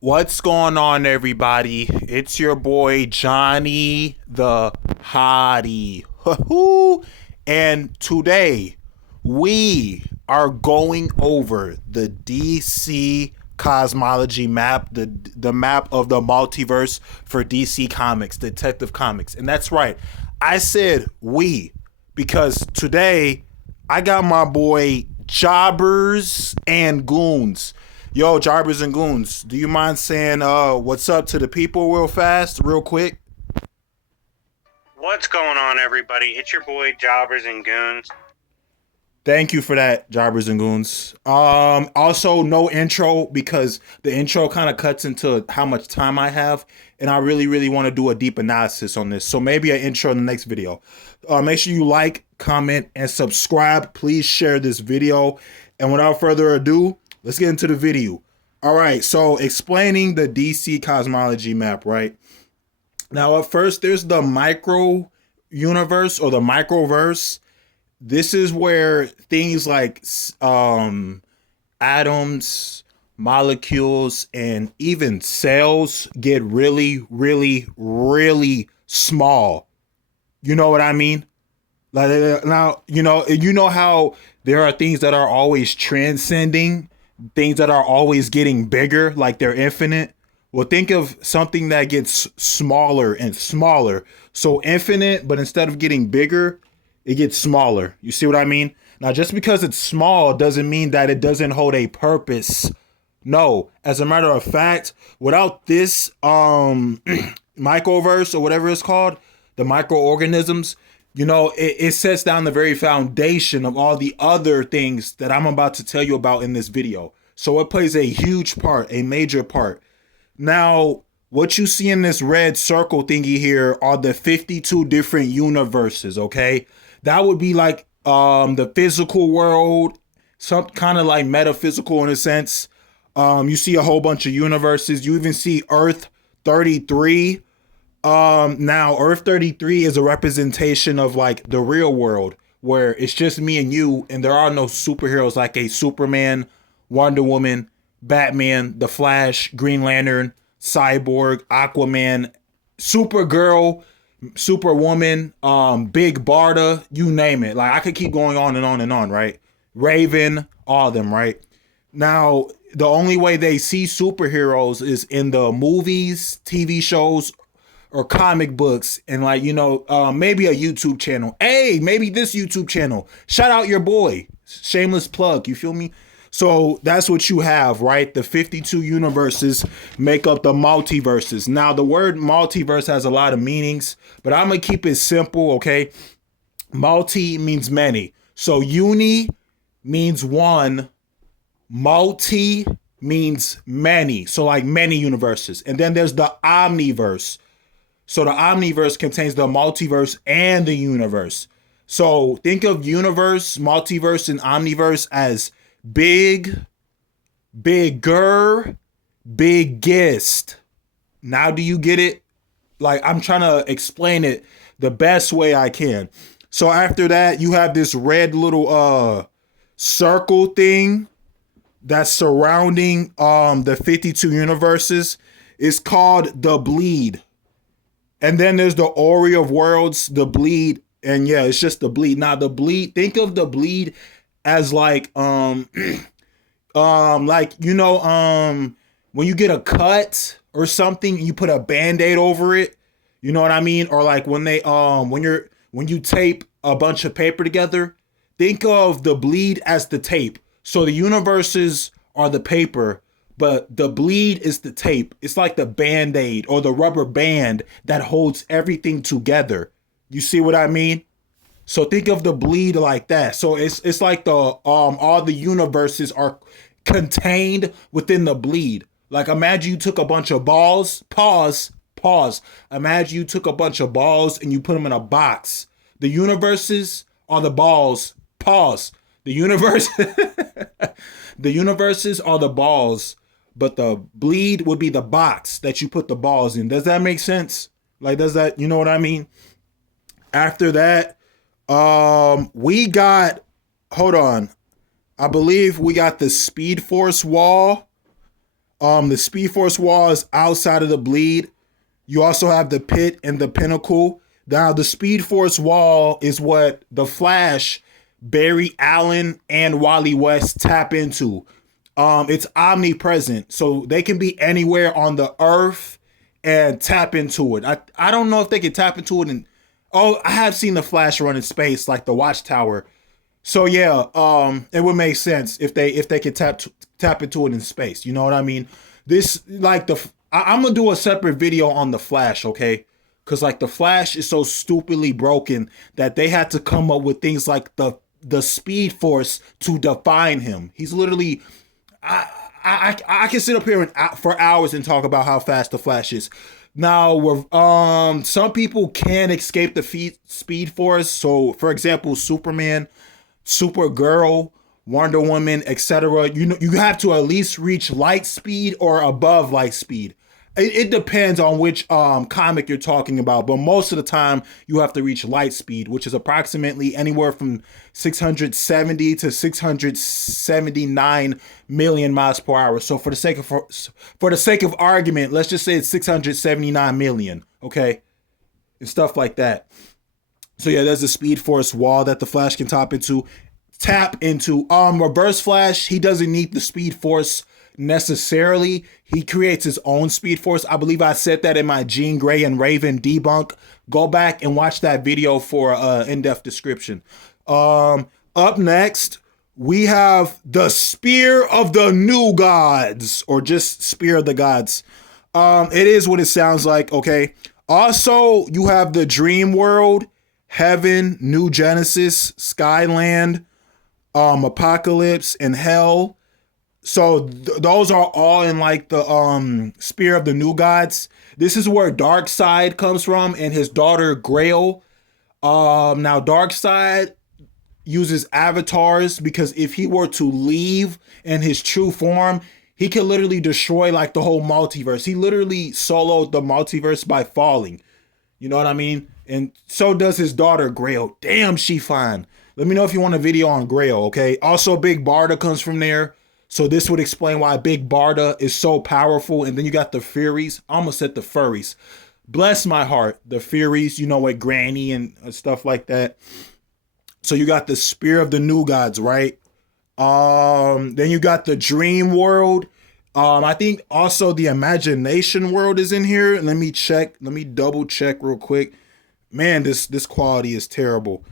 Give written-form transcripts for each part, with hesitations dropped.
What's going on, everybody? It's your boy Johnny the Hottie. And today we are going over the DC Cosmology map, the map of the multiverse for DC Comics, Detective Comics. And that's right. I said we because today I got my boy Jobbers and Goons. Yo, Jobbers and Goons, do you mind saying what's up to the people real fast, real quick? What's going on, everybody? It's your boy Jobbers and Goons. Thank you for that, Jobbers and Goons. Also no intro because the intro kind of cuts into how much time I have, and I really want to do a deep analysis on this. So maybe an intro in the next video. Make sure you like, comment, and subscribe. Please share this video. And without further ado, let's get into the video. All right, so explaining the DC cosmology map, right? Now, at first, there's the micro universe or the microverse. This is where things like atoms, molecules, and even cells get really small. You know what I mean? Like now, you know how there are things that are always transcending, things that are always getting bigger, like they're infinite. Well, think of something that gets smaller and smaller. So infinite, but instead of getting bigger, it gets smaller. You see what I mean? Now, just because it's small doesn't mean that it doesn't hold a purpose. No, as a matter of fact, without this microverse or whatever it's called, the microorganisms, it sets down the very foundation of all the other things that I'm about to tell you about in this video. So it plays a huge part, a major part. Now, what you see in this red circle thingy here are the 52 different universes, okay? That would be like the physical world, some kind of like metaphysical in a sense. You see a whole bunch of universes. You even see Earth 33. Now Earth 33 is a representation of like the real world where it's just me and you and there are no superheroes like a Superman, Wonder Woman, Batman, The Flash, Green Lantern, Cyborg, Aquaman, Supergirl, Superwoman, Big Barda, you name it. Like I could keep going on and on and on, right? Raven, all of them, right? Now, the only way they see superheroes is in the movies, TV shows, or comic books, and like maybe a YouTube channel. Hey, maybe this YouTube channel. Shout out your boy. Shameless plug. You feel me? So that's what you have, right? The 52 universes make up the multiverses. Now, the word multiverse has a lot of meanings, but I'm going to keep it simple, okay? Multi means many. So uni means one, multi means many. So like many universes. And then there's the omniverse. So the omniverse contains the multiverse and the universe. So think of universe, multiverse, and omniverse as big, bigger, biggest. Now do you get it? Like I'm trying to explain it the best way I can. So after that, you have this red little circle thing that's surrounding the 52 universes. It's called the bleed. And then there's the Ori of Worlds, the bleed, and yeah, it's just the bleed. Now the bleed, think of the bleed as like like when you get a cut or something and you put a band-aid over it, you know what I mean? Or like when they when you tape a bunch of paper together, think of the bleed as the tape. So the universes are the paper, but the bleed is the tape. It's like the band-aid or the rubber band that holds everything together. You see what I mean? So think of the bleed like that. So it's like the all the universes are contained within the bleed. Like imagine you took a bunch of balls, pause. Imagine you took a bunch of balls and you put them in a box. The universes are the balls, pause. The universe the universes are the balls, but the bleed would be the box that you put the balls in. Does that make sense? Like does that, you know what I mean? After that, we got, hold on. I believe we got the Speed Force wall. The Speed Force wall is outside of the bleed. You also have the pit and the pinnacle. Now, the Speed Force wall is what the Flash, Barry Allen, and Wally West tap into. It's omnipresent, so they can be anywhere on the Earth and tap into it. I don't know if they can tap into it. And oh, I have seen the Flash run in space, like the Watchtower. So yeah, it would make sense if they could tap into it in space. You know what I mean? This like I'm gonna do a separate video on the Flash, okay? Because like the Flash is so stupidly broken that they had to come up with things like the Speed Force to define him. He's literally I can sit up here for hours and talk about how fast the Flash is. Now, some people can escape the Speed Force. So, for example, Superman, Supergirl, Wonder Woman, etc. You have to at least reach light speed or above light speed. It depends on which comic you're talking about, but most of the time you have to reach light speed, which is approximately anywhere from 670 to 679 million miles per hour. So for the sake of argument, let's just say it's 679 million, okay, and stuff like that. So yeah, there's a Speed Force wall that the Flash can tap into. Reverse Flash, he doesn't need the Speed Force necessarily. He creates his own Speed Force. I believe I said that in my Jean Grey and Raven debunk. Go back and watch that video for in-depth description. Up next, we have the Spear of the New Gods, or just Spear of the Gods. It is what it sounds like, okay? Also, you have the Dream World, Heaven, New Genesis, Skyland, Apocalypse, and Hell. So those are all in like the Spear of the New Gods. This is where Darkseid comes from and his daughter Grail. Now Darkseid uses avatars because if he were to leave in his true form, he could literally destroy like the whole multiverse. He literally soloed the multiverse by falling. You know what I mean? And so does his daughter Grail. Damn, she fine. Let me know if you want a video on Grail, okay? Also, Big Barda comes from there. So this would explain why Big Barda is so powerful. And then you got the Furies. I almost said the Furries. Bless my heart. The Furies, you know, with Granny and stuff like that. So you got the Spear of the New Gods, right? Then you got the Dream World. I think also the Imagination World is in here. Let me check. Let me double check real quick. Man, this quality is terrible.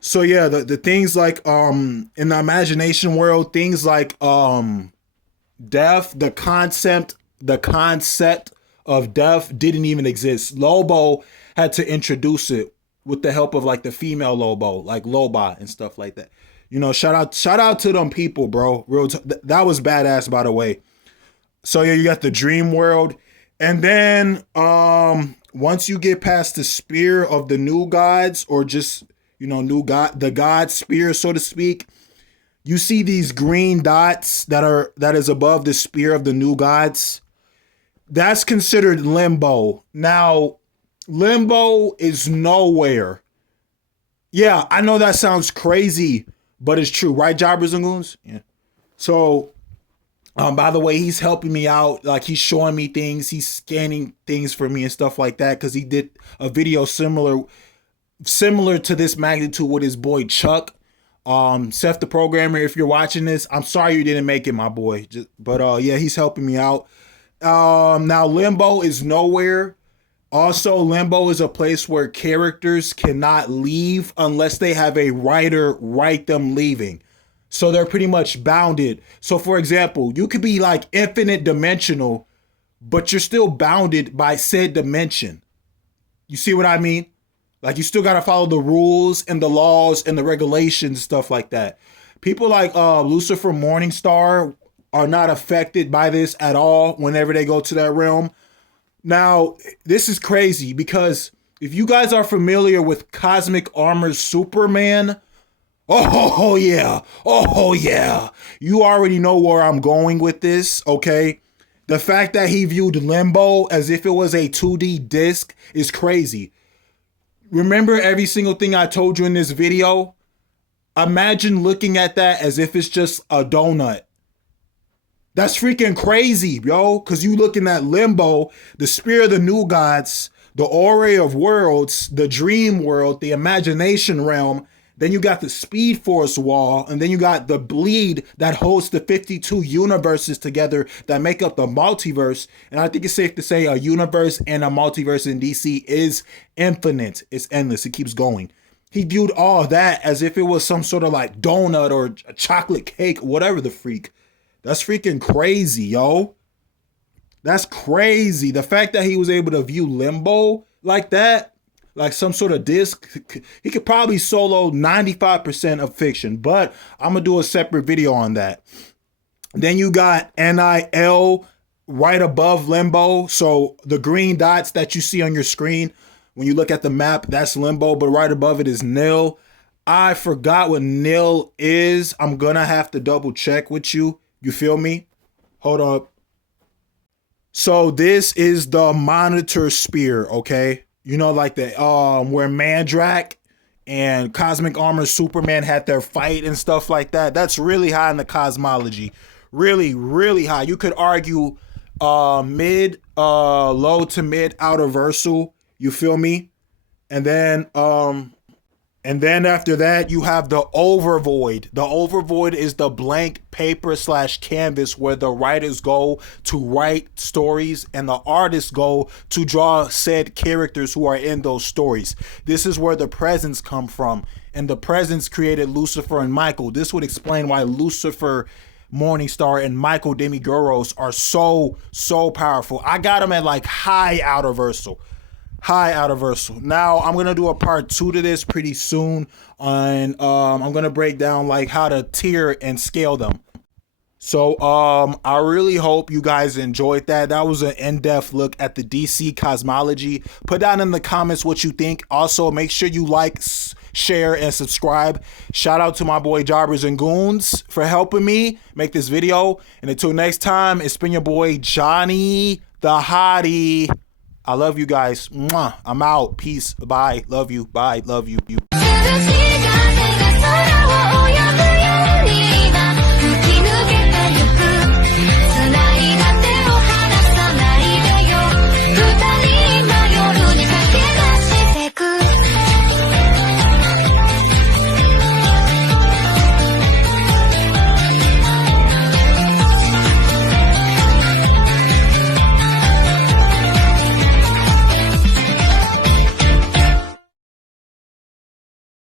So yeah, the things like in the Imagination World, things like death, the concept of death didn't even exist. Lobo had to introduce it with the help of like the female Lobo, like Loba and stuff like that. You know, shout out to them people, bro. That was badass, by the way. So yeah, you got the Dream World, and then once you get past the Spear of the New Gods, or just the God Spear, so to speak, you see these green dots that is above the Spear of the New Gods. That's considered limbo. Now, limbo is nowhere. Yeah, I know that sounds crazy, but it's true, right, Jobbers and Goons? Yeah. So, by the way, he's helping me out. Like, he's showing me things. He's scanning things for me and stuff like that, because he did a video similar to this magnitude with his boy Chuck. Seth the Programmer, if you're watching this, I'm sorry you didn't make it, my boy. But yeah, he's helping me out. Now, limbo is nowhere. Also, limbo is a place where characters cannot leave unless they have a writer write them leaving. So they're pretty much bounded. So for example, you could be like infinite dimensional, but you're still bounded by said dimension. You see what I mean? Like, you still got to follow the rules and the laws and the regulations, stuff like that. People like Lucifer Morningstar are not affected by this at all whenever they go to that realm. Now, this is crazy because if you guys are familiar with Cosmic Armor's Superman, oh yeah, you already know where I'm going with this, okay? The fact that he viewed Limbo as if it was a 2D disc is crazy. Remember every single thing I told you in this video? Imagine looking at that as if it's just a donut. That's freaking crazy, yo. Cause you looking at limbo, the spear of the new gods, the orrery of worlds, the dream world, the imagination realm. Then you got the Speed Force wall, and then you got the bleed that holds the 52 universes together that make up the multiverse. And I think it's safe to say a universe and a multiverse in DC is infinite. It's endless. It keeps going. He viewed all that as if it was some sort of like donut or a chocolate cake, whatever the freak. That's freaking crazy, yo. That's crazy. The fact that he was able to view limbo like that, like some sort of disc, he could probably solo 95% of fiction, but I'm gonna do a separate video on that. Then you got NIL right above limbo. So the green dots that you see on your screen when you look at the map, that's limbo, but right above it is nil. I forgot what nil is. I'm gonna have to double check with you. You feel me? Hold up. So this is the monitor spear, okay? You know, like the where Mandrak and Cosmic Armor Superman had their fight and stuff like that. That's really high in the cosmology. Really, really high. You could argue mid, low to mid outerversal. You feel me? And then after that, you have the overvoid. The overvoid is the blank paper / canvas where the writers go to write stories and the artists go to draw said characters who are in those stories. This is where the presents come from. And the presents created Lucifer and Michael. This would explain why Lucifer, Morningstar, and Michael Demiurgos are so powerful. I got them at like high outerversal. High outerversal. Now I'm gonna do a part 2 to this pretty soon, and I'm gonna break down like how to tier and scale them. So I really hope you guys enjoyed that. That was an in-depth look at the DC Cosmology. Put down in the comments what you think. Also, make sure you like, share, and subscribe. Shout out to my boy Jobbers and Goons for helping me make this video. And until next time, it's been your boy Johnny the Hottie. I love you guys. Mwah. I'm out. Peace. Bye. Love you. Bye. Love you.